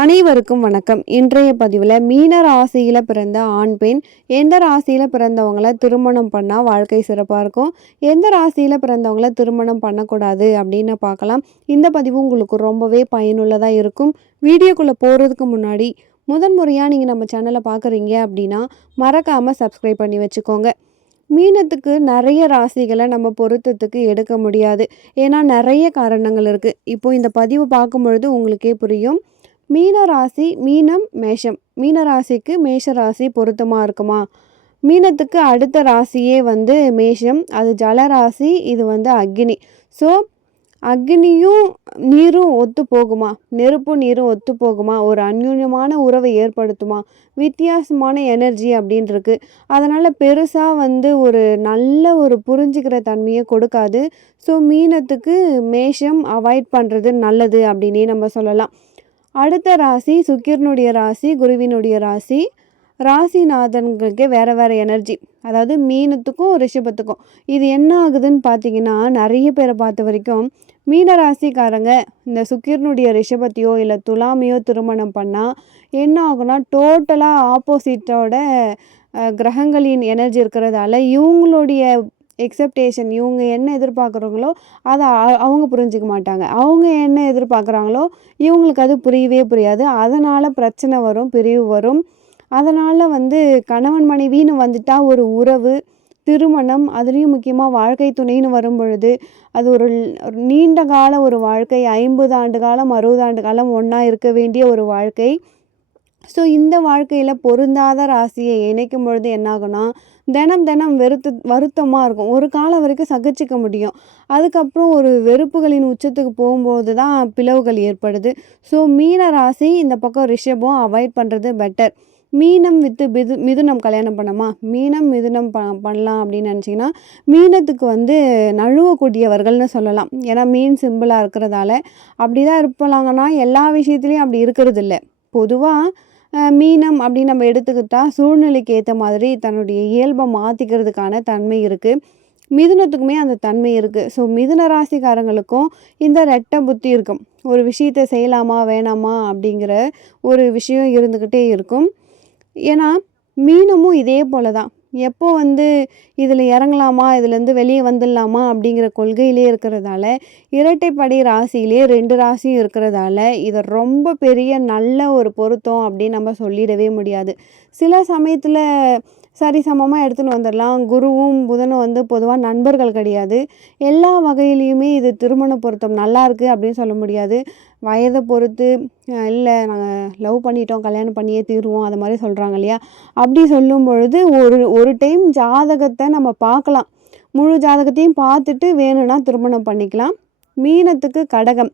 அனைவருக்கும் வணக்கம். இன்றைய பதிவில் மீன ராசியில் பிறந்த ஆண் பெண் எந்த ராசியில் பிறந்தவங்கள திருமணம் பண்ணால் வாழ்க்கை சிறப்பாக இருக்கும்? எந்த ராசியில் பிறந்தவங்கள திருமணம் பண்ணக்கூடாது அப்படின்னு பார்க்கலாம். இந்த பதிவு உங்களுக்கு ரொம்பவே பயனுள்ளதாக இருக்கும். வீடியோக்குள்ளே போகிறதுக்கு முன்னாடி முதன் முறையாக நீங்கள் நம்ம சேனலை பார்க்குறீங்க அப்படின்னா மறக்காமல் சப்ஸ்கிரைப் பண்ணி வச்சுக்கோங்க. மீனத்துக்கு நிறைய ராசிகளை நம்ம பொருத்தத்துக்கு எடுக்க முடியாது. ஏன்னா நிறைய காரணங்கள் இருக்குது இப்போது இந்த பதிவு பார்க்கும் பொழுது உங்களுக்கே புரியும். மீனராசி மீனம் மேஷம். மீனராசிக்கு மேஷ ராசி பொருத்தமாக இருக்குமா? மீனத்துக்கு அடுத்த ராசியே வந்து மேஷம். அது ஜலராசி இது வந்து அக்னி. ஸோ அக்னியும் நீரும் ஒத்து போகுமா? நெருப்பும் நீரும் ஒத்து போகுமா? ஒரு அந்யூன்யமான உறவை ஏற்படுத்துமா? வித்தியாசமான எனர்ஜி அப்படின்ட்டுருக்கு அதனால் பெருசாக வந்து ஒரு நல்ல ஒரு புரிஞ்சுக்கிற தன்மையை கொடுக்காது. ஸோ மீனத்துக்கு மேஷம் அவாய்ட் பண்ணுறது நல்லது அப்படின்னே நம்ம சொல்லலாம். அடுத்த ராசி சுக்கிரனுடைய ராசி குருவினுடைய ராசி. ராசிநாதன்களுக்கே வேறு வேறு எனர்ஜி அதாவது மீனத்துக்கும் ரிஷபத்துக்கும். இது என்ன ஆகுதுன்னு பார்த்தீங்கன்னா நிறைய பேரை பார்த்த வரைக்கும் மீன ராசிக்காரங்க இந்த சுக்கிரனுடைய ரிஷபத்தையோ இல்லை துலாமையோ திருமணம் பண்ணால் என்ன ஆகும்னா டோட்டலாக ஆப்போசிட்டோட கிரகங்களின் எனர்ஜி இருக்கிறதால இவங்களுடைய எக்ஸப்டேஷன் இவங்க என்ன எதிர்பார்க்குறாங்களோ அதை அவங்க புரிஞ்சிக்க மாட்டாங்க. அவங்க என்ன எதிர்பார்க்குறாங்களோ இவங்களுக்கு அது புரியவே புரியாது. அதனால் பிரச்சனை வரும் பிரிவு வரும். அதனால் வந்து கணவன் மனைவின்னு வந்துட்டால் ஒரு உறவு திருமணம் அதுலேயும் முக்கியமாக வாழ்க்கை துணைன்னு வரும் பொழுது அது ஒரு நீண்ட கால ஒரு வாழ்க்கை ஐம்பது ஆண்டு காலம் அறுபது ஆண்டு காலம் ஒன்றா இருக்க வேண்டிய ஒரு வாழ்க்கை. ஸோ இந்த வாழ்க்கையில் பொருந்தாத ராசியை இணைக்கும் பொழுது என்னாகும்னா தினம் தினம் வெறுத்து வருத்தமாக இருக்கும். ஒரு காலம் வரைக்கும் சகிச்சிக்க முடியும். அதுக்கப்புறம் ஒரு வெறுப்புகளின் உச்சத்துக்கு போகும்போது தான் பிளவுகள் ஏற்படுது. ஸோ மீன ராசி இந்த பக்கம் ரிஷபம் அவாய்ட் பண்ணுறது பெட்டர் மீனம் வித்து மிது மிதுனம் கல்யாணம் பண்ணமா மீனம் மிதுனம் ப பண்ணலாம் அப்படின்னு நினச்சிங்கன்னா மீனத்துக்கு வந்து நழுவக்கூடியவர்கள்னு சொல்லலாம். ஏன்னா மீன் சிம்பிளாக இருக்கிறதால அப்படி தான் இருப்பலாங்கன்னா எல்லா விஷயத்துலேயும் அப்படி இருக்கிறது இல்லை பொதுவாக மீனம் அப்படின்னு நம்ம எடுத்துக்கிட்டால் சூழ்நிலைக்கு ஏற்ற மாதிரி தன்னுடைய இயல்பை மாற்றிக்கிறதுக்கான தன்மை இருக்குது மிதுனத்துக்குமே அந்த தன்மை இருக்குது ஸோ மிதுன ராசிக்காரங்களுக்கும் இந்த ரெட்டை புத்தி இருக்கும். ஒரு விஷயத்தை செய்யலாமா வேணாமா அப்படிங்கிற ஒரு விஷயம் இருந்துக்கிட்டே இருக்கும். ஏன்னா மீனமும் இதே போல தான் எப்போ வந்து இதில் இறங்கலாமா இதுலேருந்து வெளியே வந்துடலாமா அப்படிங்கிற கொள்கையிலே இருக்கிறதால இரட்டைப்படை ராசியிலே ரெண்டு ராசியும் இருக்கிறதால இதை ரொம்ப பெரிய நல்ல ஒரு பொருத்தம் அப்படின்னு நம்ம சொல்லிடவே முடியாது. சில சமயத்தில் சரி சமமாக எடுத்துன்னு வந்துடலாம். குருவும் புதனும் வந்து பொதுவாக நண்பர்கள் கிடையாது. எல்லா வகையிலையுமே இது திருமண பொருத்தம் நல்லா இருக்குது அப்படின்னு சொல்ல முடியாது. வயதை பொறுத்து இல்லை நாங்கள் லவ் பண்ணிட்டோம் கல்யாணம் பண்ணியே தீருவோம் அது மாதிரி சொல்கிறாங்க இல்லையா? அப்படி சொல்லும் பொழுது ஒரு ஒரு டைம் ஜாதகத்தை நம்ம பார்க்கலாம். முழு ஜாதகத்தையும் பார்த்துட்டு வேணும்னா திருமணம் பண்ணிக்கலாம். மீனத்துக்கு கடகம்.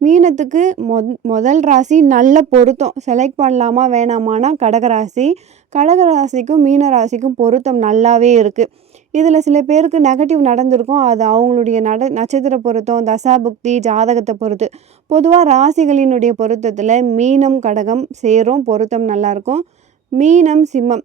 மீனத்துக்கு மொத் முதல் ராசி நல்ல பொருத்தம். செலக்ட் பண்ணலாமா வேணாமானா கடகராசி கடகராசிக்கும் மீன ராசிக்கும் பொருத்தம் நல்லாவே இருக்குது இதில் சில பேருக்கு நெகட்டிவ் நடந்திருக்கும். அது அவங்களுடைய நட நட்சத்திர பொருத்தம் தசாபுக்தி ஜாதகத்தை பொறுத்து. பொதுவாக ராசிகளினுடைய பொருத்தத்தில் மீனம் கடகம் சேரும் பொருத்தம் நல்லாயிருக்கும். மீனம் சிம்மம்.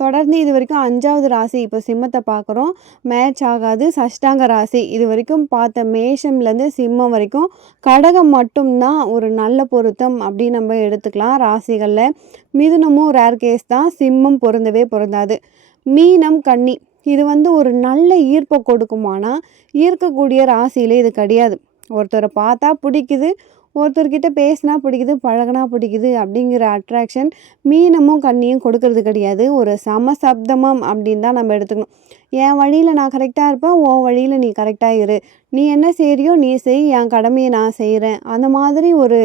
தொடர்ந்து இது வரைக்கும் அஞ்சாவது ராசி இப்போ சிம்மத்தை பார்க்குறோம். மேட்ச் ஆகாது. சஷ்டாங்க ராசி இது வரைக்கும் பார்த்த மேஷம்லேருந்து சிம்மம் வரைக்கும். கடகம் மட்டும்தான் ஒரு நல்ல பொருத்தம் அப்படின்னு நம்ம எடுத்துக்கலாம் ராசிகளில். மிதுனமும் ரேர் கேஸ் தான். சிம்மம் பொருந்தவே பொருந்தாது. மீனம் கன்னி. இது வந்து ஒரு நல்ல ஈர்ப்பை கொடுக்குமானா ஈர்க்கக்கூடிய ராசியில் இது கிடையாது. ஒருத்தரை பார்த்தா பிடிக்குது ஒருத்தர்கிட்ட பேசினா பிடிக்குது பழகினா பிடிக்குது அப்படிங்கிற அட்ராக்ஷன் மீனமும் கண்ணியும் கொடுக்கறது கிடையாது. ஒரு சமசப்தமம் அப்படின்னு தான் நம்ம எடுத்துக்கணும். என் வழியில் நான் கரெக்டாக இருப்பேன் உன் வழியில் நீ கரெக்டாக இரு. நீ என்ன செய்கிறியோ நீ செய் என் கடமையை நான் செய்கிறேன் அந்த மாதிரி ஒரு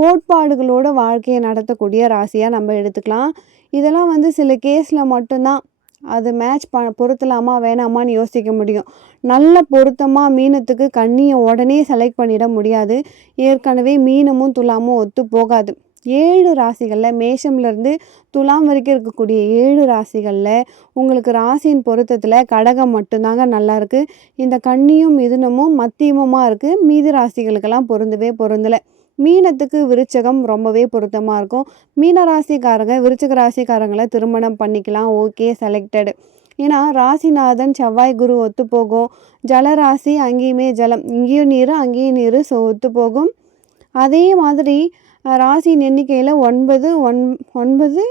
கோட்பாடுகளோட வாழ்க்கையை நடத்தக்கூடிய ராசியாக நம்ம எடுத்துக்கலாம். இதெல்லாம் வந்து சில கேஸில் மட்டும்தான். அது மேட்ச் ப பொருத்தலாமா வேணாமான்னு யோசிக்க முடியும். நல்ல பொருத்தமாக மீனத்துக்கு கண்ணியை உடனே செலக்ட் பண்ணிட முடியாது. ஏற்கனவே மீனமும் துலாமும் ஒத்து போகாது. ஏழு ராசிகளில் மேஷம்லேருந்து துலாம் வரைக்கும் இருக்கக்கூடிய ஏழு ராசிகளில் உங்களுக்கு ராசியின் பொருத்தத்தில் கடகம் மட்டும்தாங்க நல்லா இருக்குது இந்த கண்ணியும் மிதுனமும் மத்தியமமாக இருக்குது மீதி ராசிகளுக்கெல்லாம் பொருந்தவே பொருந்தலை. மீனத்துக்கு விருச்சகம் ரொம்பவே பொருத்தமாக இருக்கும். மீன ராசிக்காரங்க விருச்சக ராசிக்காரங்களை திருமணம் பண்ணிக்கலாம். ஓகே செலக்டடு ஏன்னா ராசிநாதன் செவ்வாய் குரு ஒத்து போகும் ஜலராசி அங்கேயுமே ஜலம். இங்கேயும் நீர் அங்கேயும் நீர் ஸோ ஒத்து போகும் அதே மாதிரி ராசியின் எண்ணிக்கையில் ஒன்பது ஒன் ஒன்பது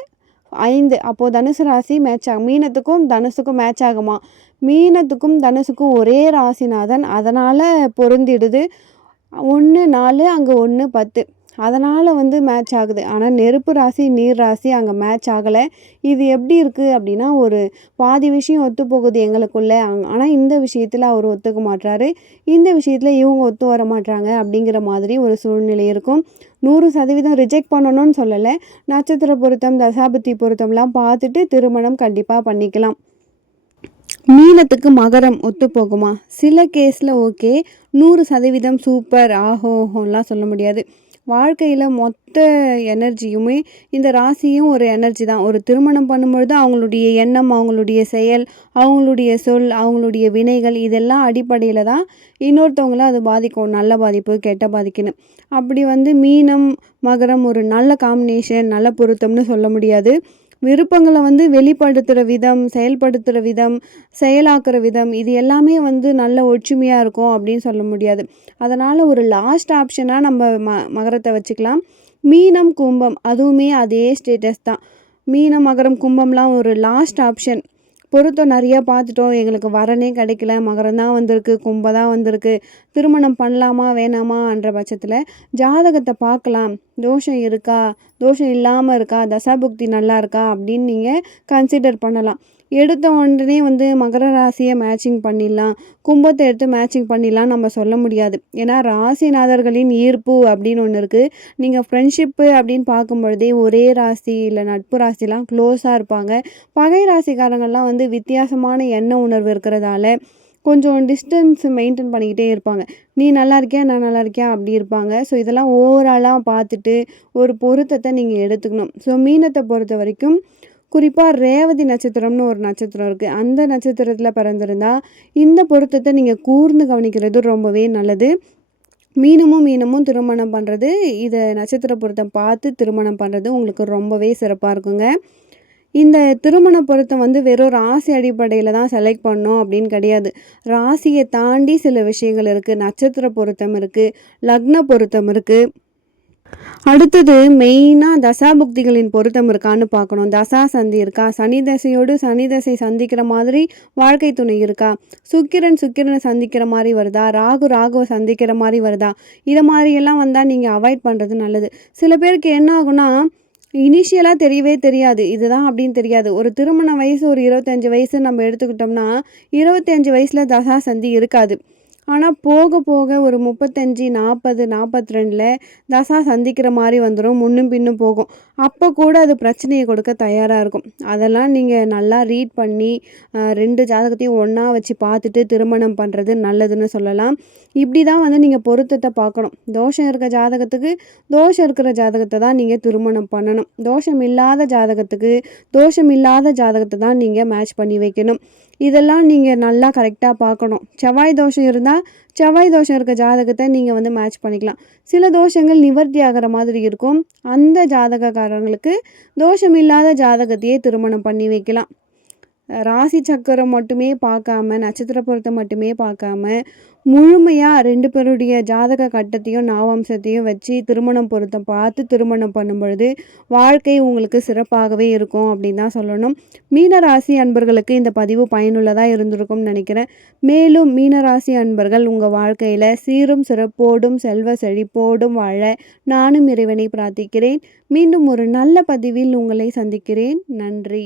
ஐந்து. அப்போது தனுசு ராசி மேட்ச் ஆகும். மீனத்துக்கும் தனுசுக்கும் மேட்ச் ஆகுமா? மீனத்துக்கும் தனுசுக்கும் ஒரே ராசிநாதன். அதனால் பொருந்திடுது. ஒன்று நாலு அங்கே ஒன்று பத்து. அதனால் வந்து மேட்ச் ஆகுது. ஆனால் நெருப்பு ராசி நீர் ராசி அங்கே மேட்ச் ஆகலை. இது எப்படி இருக்குது அப்படின்னா ஒரு பாதி விஷயம் ஒத்து போகுது எங்களுக்குள்ளே. ஆனால் இந்த விஷயத்தில் அவர் ஒத்துக்க மாட்றாரு. இந்த விஷயத்தில் இவங்க ஒத்து வர மாட்டாங்க அப்படிங்கிற மாதிரி ஒரு சூழ்நிலை இருக்கும். நூறு சதவீதம் ரிஜெக்ட் பண்ணணும்னு சொல்லலை. நட்சத்திர பொருத்தம் தசாபுத்தி பொருத்தம்லாம் பார்த்துட்டு திருமணம் கண்டிப்பாக பண்ணிக்கலாம். மீனத்துக்கு மகரம் ஒத்து போகுமா? சில கேஸில் ஓகே. நூறு சதவீதம் சூப்பர். ஆஹோஹோலாம் சொல்ல முடியாது. வாழ்க்கையில் மொத்த எனர்ஜியுமே இந்த ராசியும் ஒரு எனர்ஜி தான். ஒரு திருமணம் பண்ணும்பொழுது அவங்களுடைய எண்ணம் அவங்களுடைய செயல் அவங்களுடைய சொல் அவங்களுடைய வினைகள் இதெல்லாம் அடிப்படையில் தான் இன்னொருத்தவங்கள அது பாதிக்கும். நல்ல பாதிப்பு கெட்ட பாதிக்குன்னு. அப்படி வந்து மீனம் மகரம் ஒரு நல்ல காம்பினேஷன் நல்ல பொருத்தம்னு சொல்ல முடியாது. விருப்பங்களை வந்து வெளிப்படுத்துகிற விதம் செயல்படுத்துகிற விதம் செயலாக்குற விதம் இது எல்லாமே வந்து நல்ல ஒற்றுமையாக இருக்கும் அப்படின்னு சொல்ல முடியாது. அதனால் ஒரு லாஸ்ட் ஆப்ஷனாக நம்ம ம மகரத்தை வச்சுக்கலாம். மீனம் கும்பம் அதுவுமே அதே ஸ்டேட்டஸ் தான். மீனம் மகரம் கும்பம்லாம் ஒரு லாஸ்ட் ஆப்ஷன் பொருத்தம் நிறையா பார்த்துட்டோம். எங்களுக்கு வரனே கிடைக்கல. மகரம் தான் வந்திருக்கு கும்பம் தான் வந்திருக்கு. திருமணம் பண்ணலாமா வேணாமான்ற பட்சத்தில் ஜாதகத்தை பார்க்கலாம். தோஷம் இருக்கா? தோஷம் இல்லாமல் இருக்கா? தசாபுக்தி நல்லா இருக்கா? அப்படின்னு நீங்கள் கன்சிடர் பண்ணலாம். எடுத்த உடனே வந்து மகர ராசியை மேட்சிங் பண்ணிடலாம். கும்பத்தை எடுத்து மேட்சிங் பண்ணிடலாம் நம்ம சொல்ல முடியாது. ஏன்னா ராசிநாதர்களின் ஈர்ப்பு அப்படின்னு ஒன்று இருக்குது நீங்கள் ஃப்ரெண்ட்ஷிப்பு அப்படின்னு பார்க்கும்பொழுதே ஒரே ராசி இல்லை நட்பு ராசிலாம் க்ளோஸாக இருப்பாங்க. பகை ராசிக்காரங்கள்லாம் வந்து வித்தியாசமான எண்ண உணர்வு இருக்கிறதால கொஞ்சம் டிஸ்டன்ஸ் மெயின்டைன் பண்ணிக்கிட்டே இருப்பாங்க. நீ நல்லா இருக்கியா? நான் நல்லா இருக்கியா? அப்படி இருப்பாங்க. ஸோ இதெல்லாம் ஓவராலாக பார்த்துட்டு ஒரு பொருத்தத்தை நீங்கள் எடுத்துக்கணும். ஸோ மீனத்தை பொறுத்த வரைக்கும் குறிப்பாக ரேவதி நட்சத்திரம்னு ஒரு நட்சத்திரம் இருக்குது அந்த நட்சத்திரத்தில் பிறந்திருந்தா இந்த பொருத்தத்தை நீங்கள் கூர்ந்து கவனிக்கிறது ரொம்பவே நல்லது. மீனமும் மீனமும் திருமணம் பண்ணுறது இதை நட்சத்திர பொருத்தம் பார்த்து திருமணம் பண்ணுறது உங்களுக்கு ரொம்பவே சிறப்பாக இருக்குங்க. இந்த திருமண பொருத்தம் வந்து வெறும் ராசி அடிப்படையில் தான் செலக்ட் பண்ணோம் அப்படின்னு கிடையாது. ராசியை தாண்டி சில விஷயங்கள் இருக்குது நட்சத்திர பொருத்தம் இருக்குது லக்ன பொருத்தம் இருக்குது அடுத்தது மெயினாக தசாபுக்திகளின் பொருத்தம் இருக்கான்னு பார்க்கணும். தசா சந்தி இருக்கா? சனி தசையோடு சனி தசை சந்திக்கிற மாதிரி வாழ்க்கை துணை இருக்கா? சுக்கிரன் சுக்கிரனை சந்திக்கிற மாதிரி வருதா? ராகு ராகுவை சந்திக்கிற மாதிரி வருதா? இதை மாதிரியெல்லாம் வந்தால் நீங்கள் அவாய்ட் பண்ணுறது நல்லது. சில பேருக்கு என்ன ஆகுனா இனிஷியலாக தெரியவே தெரியாது. இதுதான் அப்படின்னு தெரியாது. ஒரு திருமண வயசு ஒரு இருபத்தஞ்சி வயசு நம்ம எடுத்துக்கிட்டோம்னா இருபத்தஞ்சி வயசில் தசா சந்தி இருக்காது. ஆனால் போக போக ஒரு முப்பத்தஞ்சு நாற்பது நாற்பத்தி ரெண்டில் தசா சந்திக்கிற மாதிரி வந்துடும் முன்னும் பின்னும் போகும். அப்போ கூட அது பிரச்சனையை கொடுக்க தயாராக இருக்கும். அதெல்லாம் நீங்கள் நல்லா ரீட் பண்ணி ரெண்டு ஜாதகத்தையும் ஒன்றா வச்சு பார்த்துட்டு திருமணம் பண்ணுறது நல்லதுன்னு சொல்லலாம். இப்படி தான் வந்து நீங்கள் பொருத்தத்தை பார்க்கணும். தோஷம் இருக்க ஜாதகத்துக்கு தோஷம் இருக்கிற ஜாதகத்தை தான் நீங்கள் திருமணம் பண்ணணும். தோஷம் இல்லாத ஜாதகத்துக்கு தோஷம் இல்லாத ஜாதகத்தை தான் நீங்கள் மேட்ச் பண்ணி வைக்கணும். இதெல்லாம் நீங்கள் நல்லா கரெக்டாக பார்க்கணும். செவ்வாய் தோஷம் இருந்தால் செவ்வாய் தோஷம் இருக்க ஜாதகத்தை நீங்கள் வந்து மேட்ச் பண்ணிக்கலாம். சில தோஷங்கள் நிவர்த்தி ஆகிற மாதிரி இருக்கும். அந்த ஜாதகக்காரங்களுக்கு தோஷம் இல்லாத ஜாதகத்தையே திருமணம் பண்ணி வைக்கலாம். ராசி சக்கரம் மட்டுமே பார்க்காம நட்சத்திர பொருத்தம் மட்டுமே பார்க்காம முழுமையாக ரெண்டு பேருடைய ஜாதக கட்டத்தையும் நாவம்சத்தையும் வச்சு திருமணம் பொருத்தம் பார்த்து திருமணம் பண்ணும் பொழுது வாழ்க்கை உங்களுக்கு சிறப்பாகவே இருக்கும் அப்படின்னு தான் சொல்லணும். மீனராசி அன்பர்களுக்கு இந்த பதிவு பயனுள்ளதாக இருந்திருக்கும்னு நினைக்கிறேன். மேலும் மீனராசி அன்பர்கள் உங்கள் வாழ்க்கையில் சீரும் சிறப்போடும் செல்வ செழிப்போடும் வாழ நானும் இறைவனை பிரார்த்திக்கிறேன். மீண்டும் ஒரு நல்ல பதிவில் உங்களை சந்திக்கிறேன். நன்றி.